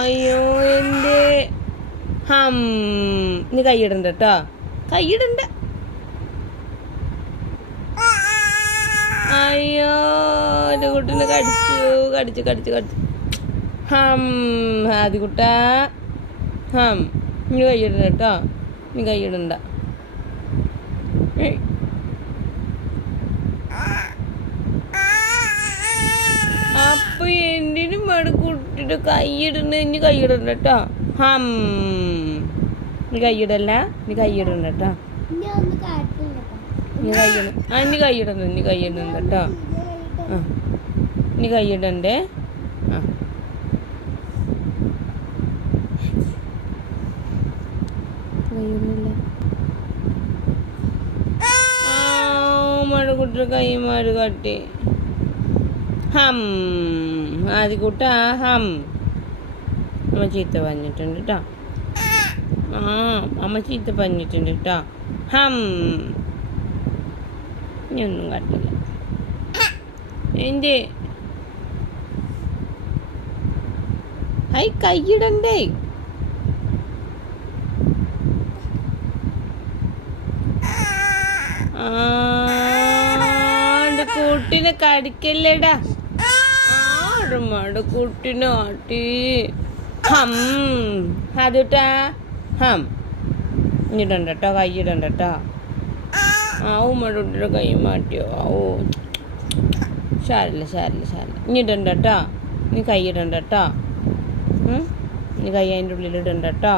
അയ്യോ എൻ്റെ നീ കൈയിടണ്ട കേട്ടോ, കൈയിടണ്ട. അയ്യോ എൻ്റെ കുട്ടീനെ കടിച്ചു. ആദികുട്ടാ, നീ കൈയിടണ്ട കേട്ടോ, നീ കൈയിടണ്ട. അപ്പൊ എന്തിനും വേണ്ട കുട്ടിയുടെ കൈയിടണ്ട, ഇനി കൈയിടണ്ട കേട്ടോ. നീ കൈയിടണ്ട കേട്ടോ, നീ കൈയിടണ്ട കേട്ടോ. നീ കൈയിടണ്ടേ. മഴക്കുട്ടിയുടെ കൈമാര് കാട്ടി. ആദിക്കുട്ട അമ്മ ചീത്ത പറഞ്ഞിട്ടുണ്ട് കേട്ടോ. അമ്മ ചീത്ത പറഞ്ഞിട്ടുണ്ട് കേട്ടോ. ഇനിയൊന്നും കാട്ടില്ല. എന്റെ കൈയിടണ്ടേ. കുട്ടിനെ കടിക്കല്ലേടാ. കുട്ടിനെ ആട്ടി. അതുട്ടാ ഇടണ്ട കേട്ടോ, കൈയിടണ്ട കേട്ടോ. ഉമ്മയുടെ കൈ മാറ്റിയോ. സാരില്ല. ഇടണ്ട കേട്ടോ, നീ കൈയിടണ്ട കേട്ടോ. നീ കൈ അതിൻ്റെ ഉള്ളിൽ ഇടണ്ട കേട്ടോ.